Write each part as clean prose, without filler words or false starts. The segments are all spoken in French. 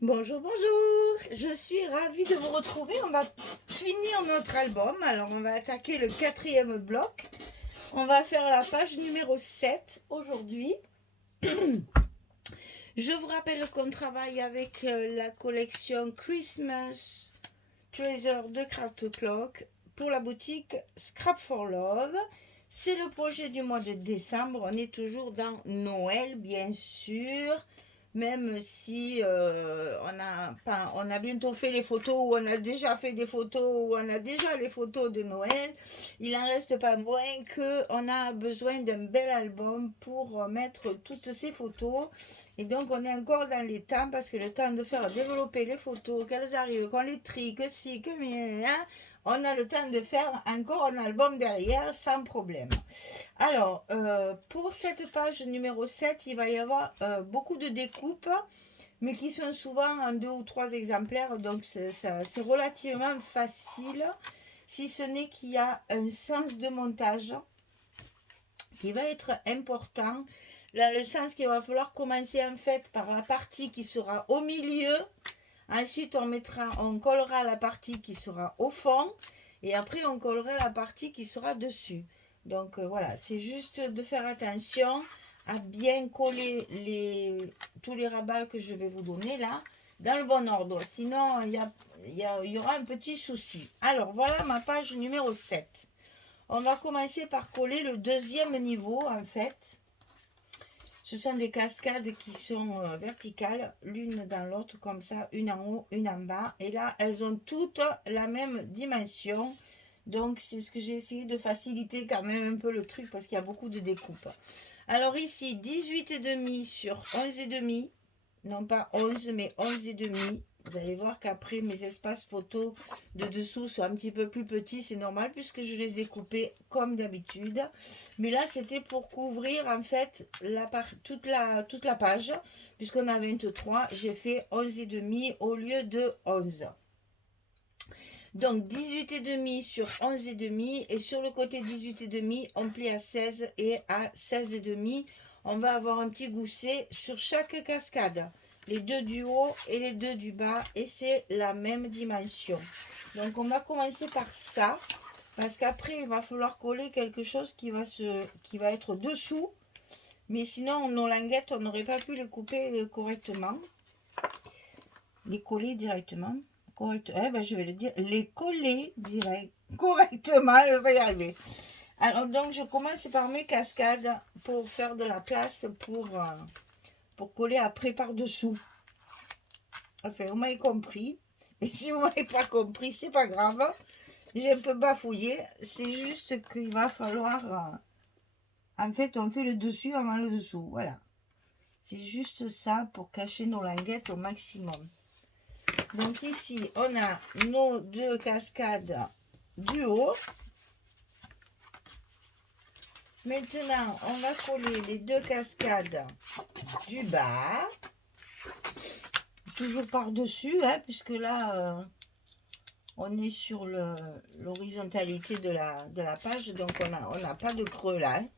Bonjour, bonjour, je suis ravie de vous retrouver. On va finir notre album. Alors, on va attaquer le quatrième bloc. On va faire la page numéro 7 aujourd'hui. Je vous rappelle qu'on travaille avec la collection Christmas Treasure de Craft Clock pour la boutique Scrap for Love. C'est le projet du mois de décembre. On est toujours dans Noël, bien sûr. Même si on a bientôt fait les photos, ou on a déjà fait des photos, ou on a déjà les photos de Noël, il n'en reste pas moins qu'on a besoin d'un bel album pour mettre toutes ces photos. Et donc on est encore dans les temps, parce que le temps de faire développer les photos, qu'elles arrivent, qu'on les trie, que si, que bien, hein, on a le temps de faire encore un album derrière sans problème. Alors, pour cette page numéro 7, il va y avoir beaucoup de découpes, mais qui sont souvent en 2 ou 3 exemplaires, donc c'est relativement facile, si ce n'est qu'il y a un sens de montage qui va être important, dans le sens qu'il va falloir commencer en fait par la partie qui sera au milieu, ensuite on collera la partie qui sera au fond, et après on collera la partie qui sera dessus. Donc voilà, c'est juste de faire attention à bien coller tous les rabats que je vais vous donner là, dans le bon ordre. Sinon, il y aura un petit souci. Alors voilà ma page numéro 7. On va commencer par coller le deuxième niveau en fait. Ce sont des cascades qui sont verticales, l'une dans l'autre comme ça, une en haut, une en bas. Et là, elles ont toutes la même dimension. Donc, c'est ce que j'ai essayé de faciliter quand même un peu le truc parce qu'il y a beaucoup de découpes. Alors ici, 18,5 sur 11,5. Non pas 11, mais 11,5. Vous allez voir qu'après, mes espaces photos de dessous sont un petit peu plus petits. C'est normal puisque je les ai coupés comme d'habitude. Mais là, c'était pour couvrir en fait toute la page. Puisqu'on a 23, j'ai fait 11,5 au lieu de 11. Donc 18,5 sur 11,5 et sur le côté 18,5 on plie à 16 et à 16,5 on va avoir un petit gousset sur chaque cascade, les deux du haut et les deux du bas, et c'est la même dimension. Donc on va commencer par ça parce qu'après il va falloir coller quelque chose qui va être dessous, mais sinon nos languettes on n'aurait pas pu les couper correctement, les coller directement. Je vais le dire, les coller correctement, je vais y arriver. Alors donc je commence par mes cascades pour faire de la place pour coller après par dessous. Enfin, vous m'avez compris. Et si vous m'avez pas compris, c'est pas grave. J'ai un peu bafouillé. C'est juste qu'il va falloir. En fait, on fait le dessus avant le dessous. Voilà. C'est juste ça pour cacher nos languettes au maximum. Donc ici, on a nos deux cascades du haut. Maintenant, on va coller les deux cascades du bas. Toujours par-dessus, hein, puisque là, on est sur l'horizontalité de la page. Donc, on n'a pas de creux là. Hein.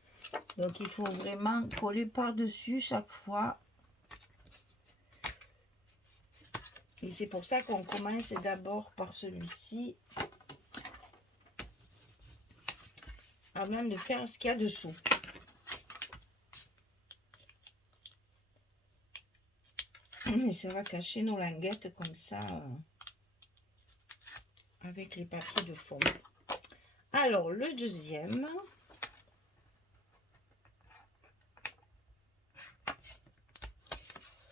Donc, il faut vraiment coller par-dessus chaque fois. Et c'est pour ça qu'on commence d'abord par celui-ci, avant de faire ce qu'il y a dessous. Et ça va cacher nos languettes comme ça, avec les papiers de fond. Alors, le deuxième.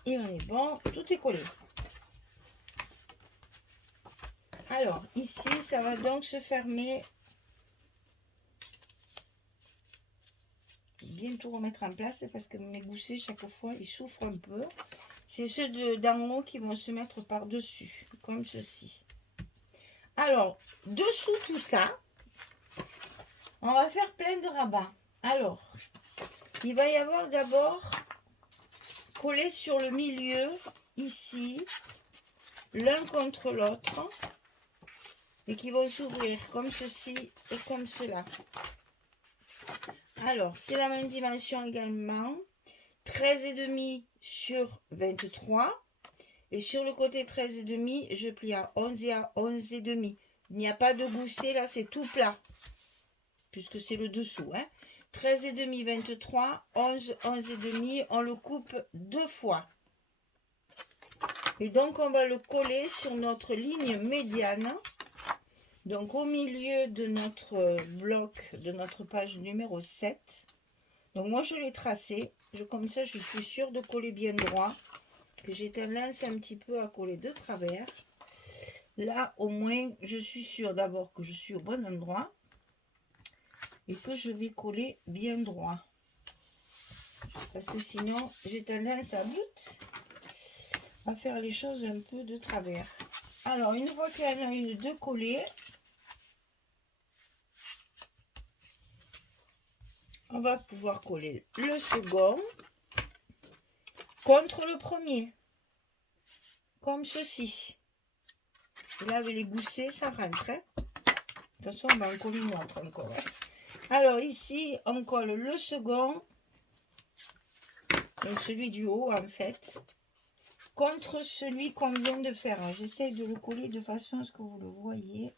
Et on est bon, tout est collé. Alors, ici, ça va donc se fermer. Bien tout remettre en place parce que mes goussets, chaque fois, ils souffrent un peu. C'est ceux d'en haut qui vont se mettre par-dessus, comme ceci. Alors, dessous tout ça, on va faire plein de rabats. Alors, il va y avoir d'abord collé sur le milieu, ici, l'un contre l'autre, et qui vont s'ouvrir comme ceci et comme cela. Alors, c'est la même dimension également. 13,5 sur 23. Et sur le côté 13,5, je plie à 11 et à 11,5. Il n'y a pas de gousset, là, c'est tout plat. Puisque c'est le dessous, hein. 13,5, 23, 11, 11,5, on le coupe 2 fois. Et donc, on va le coller sur notre ligne médiane. Donc, au milieu de notre bloc, de notre page numéro 7. Donc, moi, je l'ai tracé. Comme ça, je suis sûre de coller bien droit. Que j'ai tendance un petit peu à coller de travers. Là, au moins, je suis sûre d'abord que je suis au bon endroit. Et que je vais coller bien droit. Parce que sinon, j'ai tendance à faire les choses un peu de travers. Alors, une fois qu'il y en a une de collée, on va pouvoir coller le second contre le premier. Comme ceci. Et là, avec les goussets, ça rentre. Hein. De toute façon, on va en coller une autre encore. Hein. Alors, ici, on colle le second. Donc, celui du haut, en fait. Contre celui qu'on vient de faire. J'essaie de le coller de façon à ce que vous le voyez.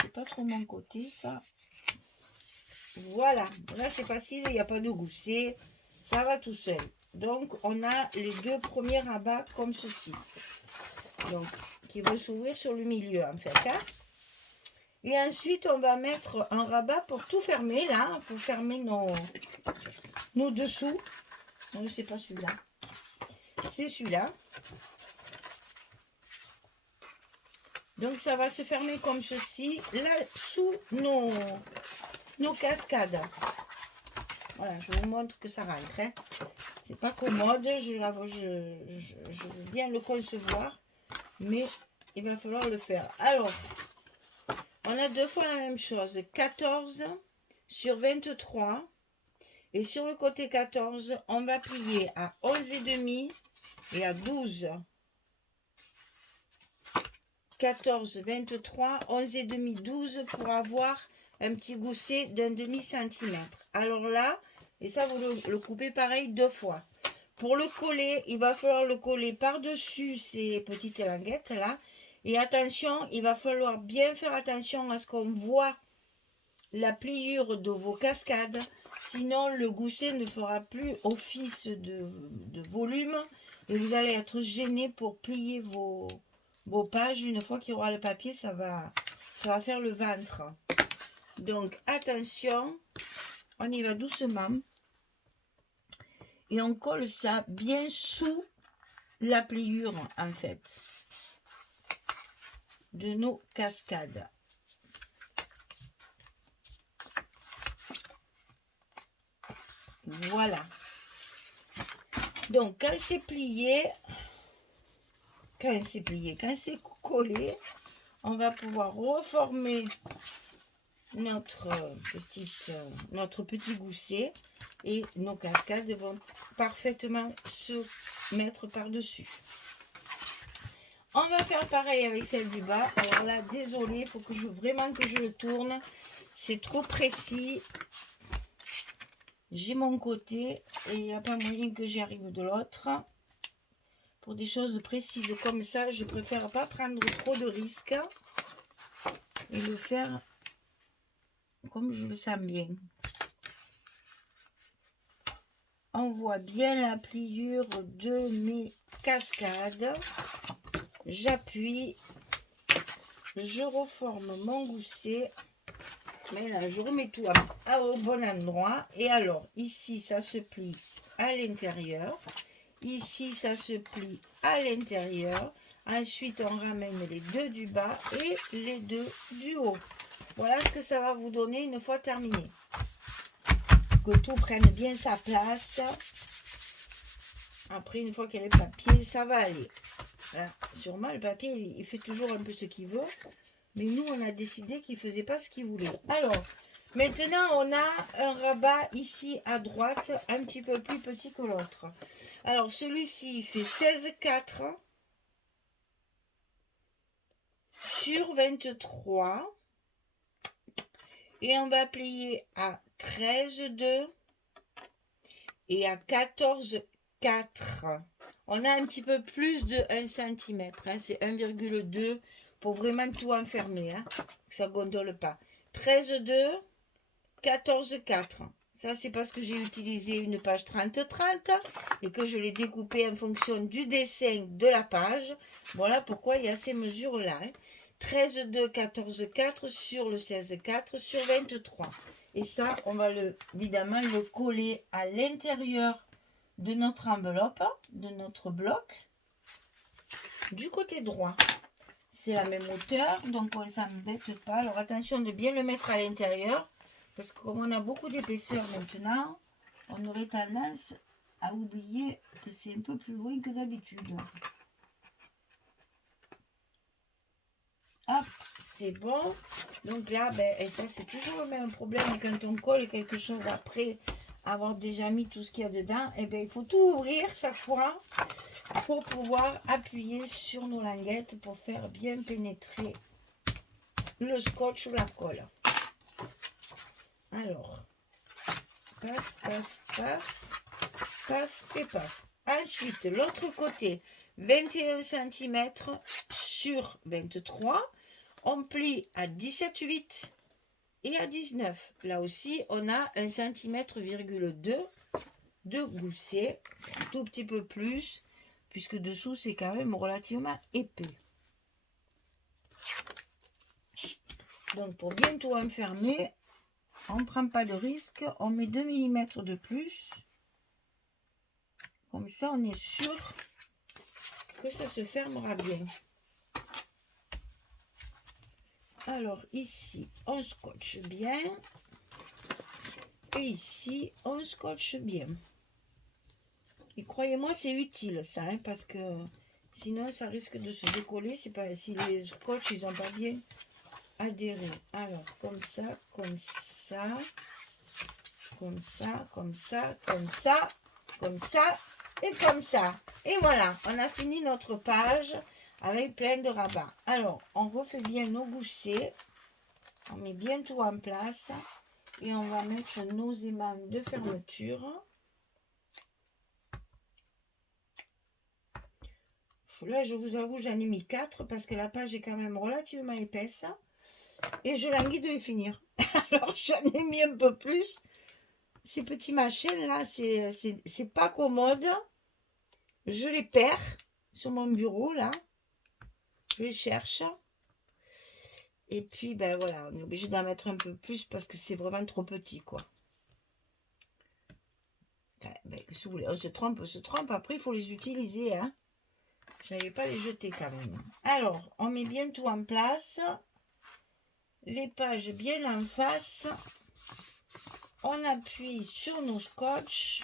C'est pas trop mon côté, ça. Voilà. Là, c'est facile. Il n'y a pas de gousset. Ça va tout seul. Donc, on a les deux premiers rabats comme ceci. Donc, qui vont s'ouvrir sur le milieu, en fait. Hein. Et ensuite, on va mettre un rabat pour tout fermer, là. Pour fermer nos dessous. Non, c'est pas celui-là. C'est celui-là. Donc, ça va se fermer comme ceci, là, sous nos cascades. Voilà, je vous montre que ça rentre. Hein. C'est pas commode, je veux bien le concevoir, mais il va falloir le faire. Alors, on a deux fois la même chose. 14 sur 23. Et sur le côté 14, on va plier à 11,5 et à 12. 14, 23, 11,5, 12 pour avoir un petit gousset d'un demi-centimètre. Alors là, et ça vous le coupez pareil 2 fois. Pour le coller, il va falloir le coller par-dessus ces petites languettes là. Et attention, il va falloir bien faire attention à ce qu'on voit la pliure de vos cascades. Sinon, le gousset ne fera plus office de volume et vous allez être gêné pour plier vos pages. Une fois qu'il y aura le papier, ça va faire le ventre. Donc, attention, on y va doucement. Et on colle ça bien sous la pliure, en fait, de nos cascades. Voilà. Donc, quand c'est plié, quand c'est collé, on va pouvoir reformer notre petit gousset et nos cascades vont parfaitement se mettre par-dessus. On va faire pareil avec celle du bas. Alors là, désolé, il faut vraiment que je le tourne. C'est trop précis. J'ai mon côté et il n'y a pas moyen que j'y arrive de l'autre. Pour des choses précises comme ça, je préfère pas prendre trop de risques et le faire comme je le sens bien. On voit bien la pliure de mes cascades. J'appuie, je reforme mon gousset. Mais là, je remets tout au bon endroit. Et alors, ici, ça se plie à l'intérieur. Ici, ça se plie à l'intérieur. Ensuite, on ramène les deux du bas et les deux du haut. Voilà ce que ça va vous donner une fois terminé. Que tout prenne bien sa place. Après, une fois qu'il y a le papier, ça va aller. Voilà. Sûrement, le papier, il fait toujours un peu ce qu'il veut. Mais nous, on a décidé qu'il ne faisait pas ce qu'il voulait. Alors, maintenant, on a un rabat ici à droite, un petit peu plus petit que l'autre. Alors, celui-ci, il fait 16,4 sur 23. Et on va plier à 13,2 et à 14,4. 4. On a un petit peu plus de 1 cm. Hein, c'est 1,2 pour vraiment tout enfermer. Hein, que ça ne gondole pas. 13,2, 14,4. Ça, c'est parce que j'ai utilisé une page 30-30 et que je l'ai découpée en fonction du dessin de la page. Voilà pourquoi il y a ces mesures-là. Hein. 13,2, 14,4 sur le 16,4 sur 23. Et ça, on va évidemment le coller à l'intérieur de notre enveloppe, de notre bloc, du côté droit. C'est la même hauteur, donc on ne s'embête pas. Alors attention de bien le mettre à l'intérieur, parce que comme on a beaucoup d'épaisseur maintenant, on aurait tendance à oublier que c'est un peu plus loin que d'habitude. Hop, c'est bon. Donc là, et ça c'est toujours le même problème quand on colle quelque chose après avoir déjà mis tout ce qu'il y a dedans. Il faut tout ouvrir chaque fois pour pouvoir appuyer sur nos languettes pour faire bien pénétrer le scotch ou la colle. Alors, paf, paf, paf, paf et paf. Ensuite, l'autre côté, 21 cm sur 23. On plie à 17,8 et à 19. Là aussi, on a 1 cm,2 de gousset, un tout petit peu plus, puisque dessous, c'est quand même relativement épais. Donc, pour bien tout enfermer, on ne prend pas de risque, on met 2 mm de plus. Comme ça, on est sûr que ça se fermera bien. Alors, ici, on scotche bien. Et ici, on scotche bien. Et croyez-moi, c'est utile ça, hein, parce que sinon, ça risque de se décoller si les scotch, ils n'ont pas bien adhéré. Alors, comme ça, comme ça, comme ça, comme ça, comme ça, comme ça, et comme ça. Et voilà, on a fini notre page avec plein de rabats. Alors, on refait bien nos goussets. On met bien tout en place. Et on va mettre nos aimants de fermeture. Là, je vous avoue, j'en ai mis 4 parce que la page est quand même relativement épaisse. Et je languis de les finir. Alors, j'en ai mis un peu plus. Ces petits machins là, c'est pas commode. Je les perds sur mon bureau là. Je les cherche. Et puis, voilà, on est obligé d'en mettre un peu plus parce que c'est vraiment trop petit, quoi. Si vous voulez, on se trompe. Après, il faut les utiliser, hein. Je n'allais pas les jeter quand même. Alors, on met bien tout en place. Les pages bien en face. On appuie sur nos scotch.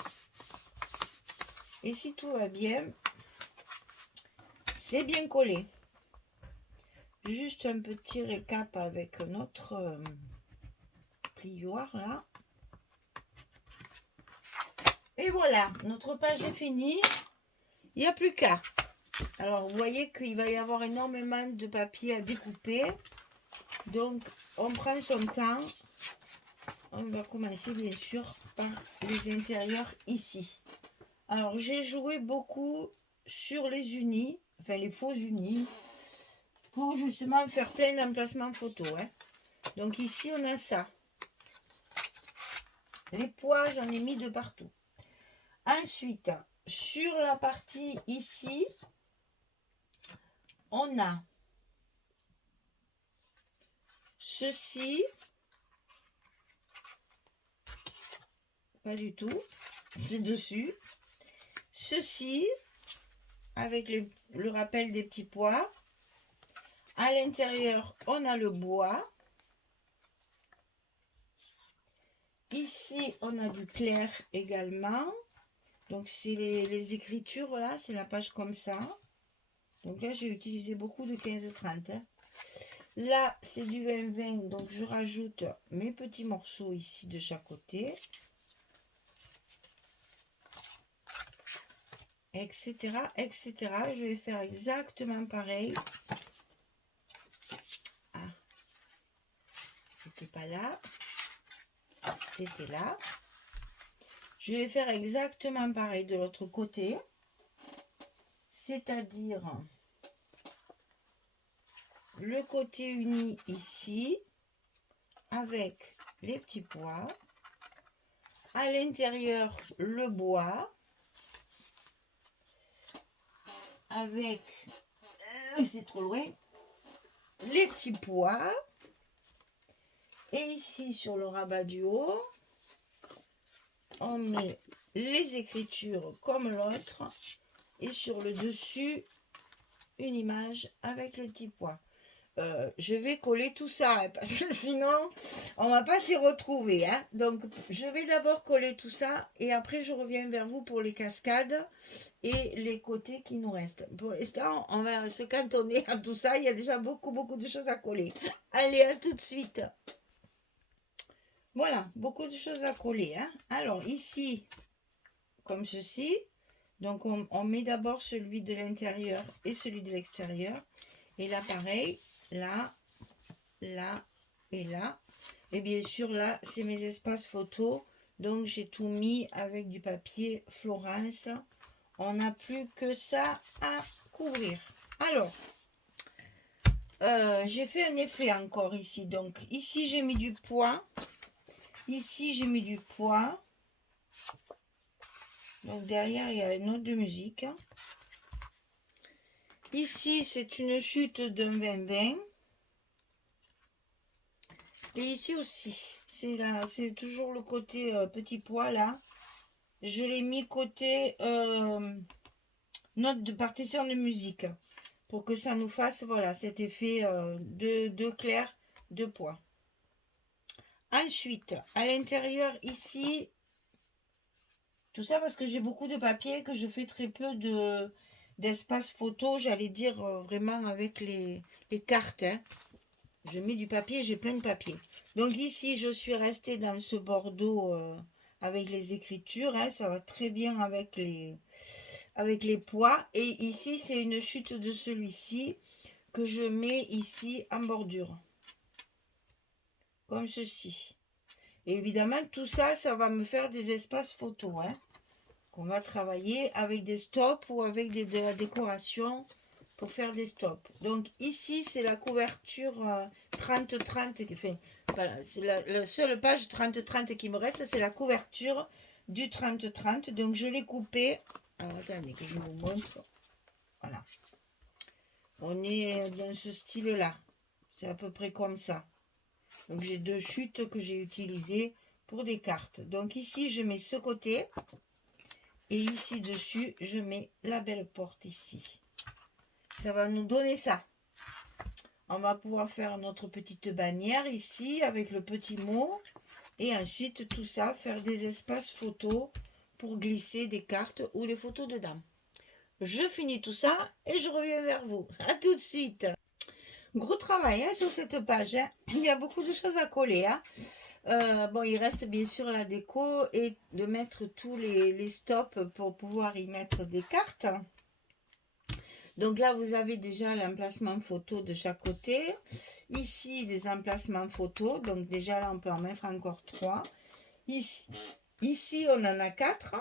Et si tout va bien, c'est bien collé. Juste un petit récap avec notre plioir là. Et voilà, notre page est finie. Il n'y a plus qu'à. Alors, vous voyez qu'il va y avoir énormément de papier à découper. Donc, on prend son temps. On va commencer, bien sûr, par les intérieurs ici. Alors, j'ai joué beaucoup sur les unis, enfin les faux unis, pour justement faire plein d'emplacements photos. Hein. Donc, ici, on a ça. Les poids, j'en ai mis de partout. Ensuite, sur la partie ici, on a ceci, pas du tout, c'est dessus. Ceci, avec le rappel des petits pois. À l'intérieur, on a le bois. Ici, on a du clair également. Donc, c'est les écritures, là, c'est la page comme ça. Donc là, j'ai utilisé beaucoup de 15-30. Hein. Là, c'est du 20-20, donc je rajoute mes petits morceaux ici de chaque côté. Etc, etc. Je vais faire exactement pareil. Ah, c'était pas là. C'était là. Je vais faire exactement pareil de l'autre côté. C'est-à-dire le côté uni ici, avec les petits pois. À l'intérieur, le bois. Avec, c'est trop loin, les petits pois. Et ici, sur le rabat du haut, on met les écritures comme l'autre. Et sur le dessus, une image avec le petit pois. Je vais coller tout ça, hein, parce que sinon, on va pas s'y retrouver. Hein. Donc, je vais d'abord coller tout ça, et après, je reviens vers vous pour les cascades et les côtés qui nous restent. Pour l'instant, on va se cantonner à tout ça. Il y a déjà beaucoup de choses à coller. Allez, à tout de suite. Voilà, beaucoup de choses à coller. Hein. Alors, ici, comme ceci. Donc, on met d'abord celui de l'intérieur et celui de l'extérieur. Et là, pareil, là, là et là. Et bien sûr, là, c'est mes espaces photos. Donc, j'ai tout mis avec du papier Florence. On n'a plus que ça à couvrir. Alors, j'ai fait un effet encore ici. Donc, ici, j'ai mis du pois. Ici, j'ai mis du pois. Donc, derrière, il y a les notes de musique. Ici, c'est une chute d'un 20-20. Et ici aussi, c'est toujours le côté petit pois là. Je l'ai mis côté note de partition de musique. Pour que ça nous fasse, voilà, cet effet de clair, de pois. Ensuite, à l'intérieur ici, tout ça parce que j'ai beaucoup de papier, que je fais très peu d'espace photo, j'allais dire vraiment avec les cartes. Hein. Je mets du papier, j'ai plein de papier. Donc ici, je suis restée dans ce bordeaux avec les écritures. Hein, ça va très bien avec les pois. Et ici, c'est une chute de celui-ci que je mets ici en bordure. Comme ceci. Et évidemment, tout ça, ça va me faire des espaces photos. Hein, qu'on va travailler avec des stops ou avec de la décoration pour faire des stops. Donc ici, c'est la couverture 30-30 qui fait... Voilà, c'est la seule page 30-30 qui me reste, c'est la couverture du 30-30. Donc je l'ai coupé. Alors attendez que je vous montre. Voilà. On est dans ce style-là. C'est à peu près comme ça. Donc j'ai deux chutes que j'ai utilisées pour des cartes. Donc ici, je mets ce côté. Et ici dessus, je mets la belle porte ici. Ça va nous donner ça. On va pouvoir faire notre petite bannière ici avec le petit mot. Et ensuite, tout ça, faire des espaces photos pour glisser des cartes ou les photos dedans. Je finis tout ça et je reviens vers vous. À tout de suite. Gros travail hein, sur cette page. Hein. Il y a beaucoup de choses à coller. Hein. Bon, il reste bien sûr la déco et de mettre tous les stops pour pouvoir y mettre des cartes. Donc là, vous avez déjà l'emplacement photo de chaque côté. Ici, des emplacements photos. Donc déjà, là, on peut en mettre encore 3. Ici, on en a 4.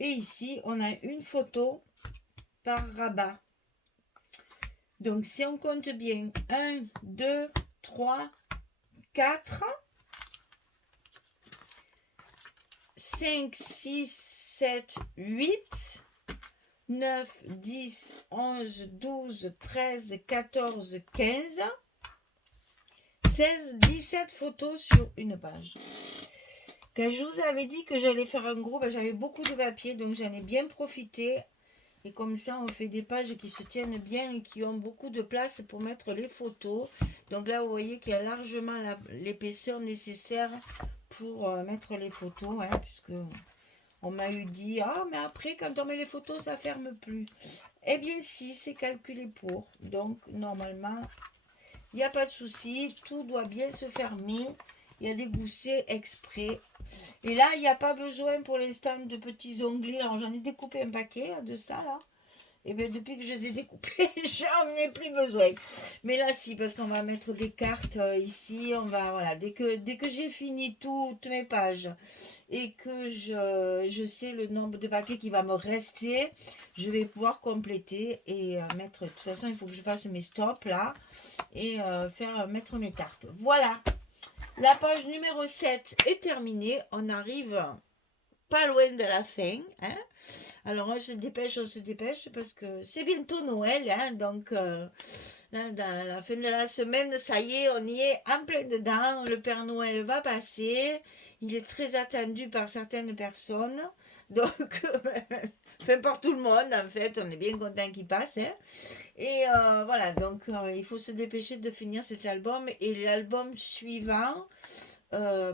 Et ici, on a une photo par rabat. Donc, si on compte bien, 1, 2, 3, 4, 5, 6, 7, 8, 9, 10, 11, 12, 13, 14, 15, 16, 17 photos sur une page. Quand je vous avais dit que j'allais faire un gros, j'avais beaucoup de papier, donc j'en ai bien profité. Et comme ça, on fait des pages qui se tiennent bien et qui ont beaucoup de place pour mettre les photos. Donc là, vous voyez qu'il y a largement l'épaisseur nécessaire pour mettre les photos, hein, puisque on m'a eu dit, ah, mais après, quand on met les photos, ça ferme plus. Eh bien, si, c'est calculé pour. Donc, normalement, il n'y a pas de souci. Tout doit bien se fermer. Il y a des goussets exprès. Et là, il n'y a pas besoin pour l'instant de petits onglets. Alors, j'en ai découpé un paquet là, de ça, là. Et bien depuis que je les ai découpés, j'en ai plus besoin. Mais là si, parce qu'on va mettre des cartes ici, on va, voilà, dès que j'ai fini toutes mes pages et que je sais le nombre de papiers qui va me rester, je vais pouvoir compléter et mettre, de toute façon il faut que je fasse mes stops là et mettre mes cartes. Voilà, la page numéro 7 est terminée, on arrive pas loin de la fin, hein. Alors on se dépêche parce que c'est bientôt Noël, hein, donc là, dans la fin de la semaine, ça y est, on y est en plein dedans, le Père Noël va passer, il est très attendu par certaines personnes, donc enfin par tout le monde en fait, on est bien content qu'il passe, hein. Et voilà, donc il faut se dépêcher de finir cet album et l'album suivant.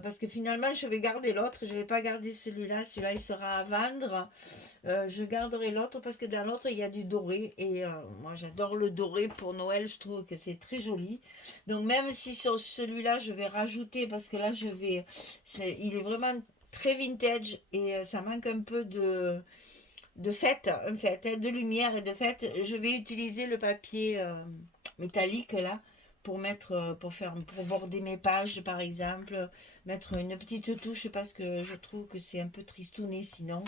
Parce que finalement je vais garder l'autre, je vais pas garder celui-là il sera à vendre. Je garderai l'autre parce que dans l'autre il y a du doré et moi j'adore le doré pour Noël, je trouve que c'est très joli. Donc même si sur celui-là je vais rajouter, parce que là il est vraiment très vintage et ça manque un peu de fête en fait, hein, de lumière et de fête, je vais utiliser le papier métallique là pour border mes pages par exemple, mettre une petite touche parce que je trouve que c'est un peu tristouné sinon.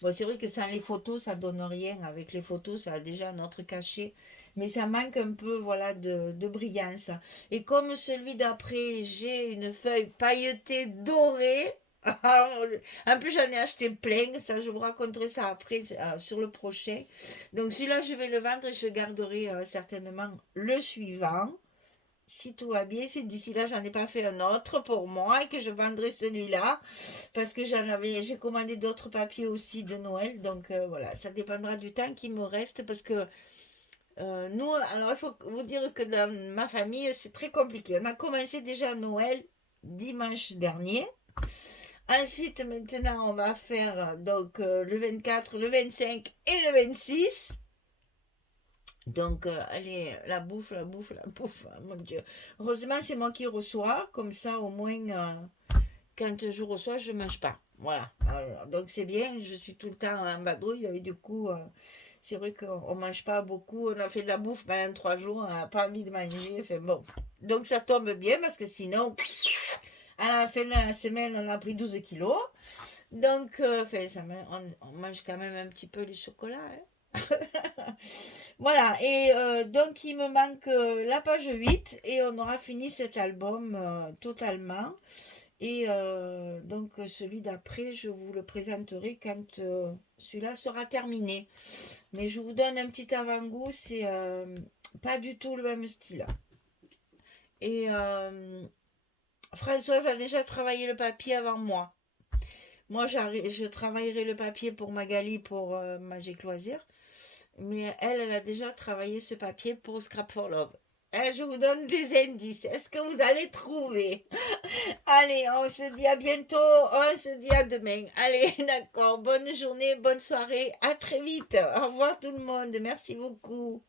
Bon, c'est vrai que sans les photos ça donne rien, avec les photos ça a déjà un autre cachet, mais ça manque un peu, voilà, de brillance. Et comme celui d'après j'ai une feuille pailletée dorée, en plus j'en ai acheté plein, ça je vous raconterai ça après sur le prochain. Donc celui-là je vais le vendre et je garderai certainement le suivant si tout va bien, si d'ici là j'en ai pas fait un autre pour moi et que je vendrai celui-là, parce que j'ai commandé d'autres papiers aussi de Noël, donc voilà, ça dépendra du temps qui me reste, parce que nous, alors il faut vous dire que dans ma famille c'est très compliqué. On a commencé déjà Noël dimanche dernier. Ensuite, maintenant, on va faire donc le 24, le 25 et le 26. Donc, allez, la bouffe, la bouffe, la bouffe, hein, mon Dieu. Heureusement, c'est moi qui reçois, comme ça, au moins, quand je reçois, je ne mange pas. Voilà. Alors, donc, c'est bien, je suis tout le temps en vadrouille, et du coup, c'est vrai qu'on ne mange pas beaucoup. On a fait de la bouffe pendant 3 jours, on n'a pas envie de manger. Enfin, bon. Donc, ça tombe bien, parce que sinon, à la fin de la semaine, on a pris 12 kilos. Donc, enfin, on mange quand même un petit peu le chocolat, hein. Voilà, et donc il me manque la page 8 et on aura fini cet album totalement. Et donc celui d'après, je vous le présenterai quand celui-là sera terminé. Mais je vous donne un petit avant-goût, c'est pas du tout le même style. Et Françoise a déjà travaillé le papier avant moi. Moi, je travaillerai le papier pour Magali pour Magic Loisir. Mais elle a déjà travaillé ce papier pour Scrap for Love. Je vous donne des indices. Est-ce que vous allez trouver? Allez, on se dit à bientôt. On se dit à demain. Allez, d'accord. Bonne journée, bonne soirée. À très vite. Au revoir tout le monde. Merci beaucoup.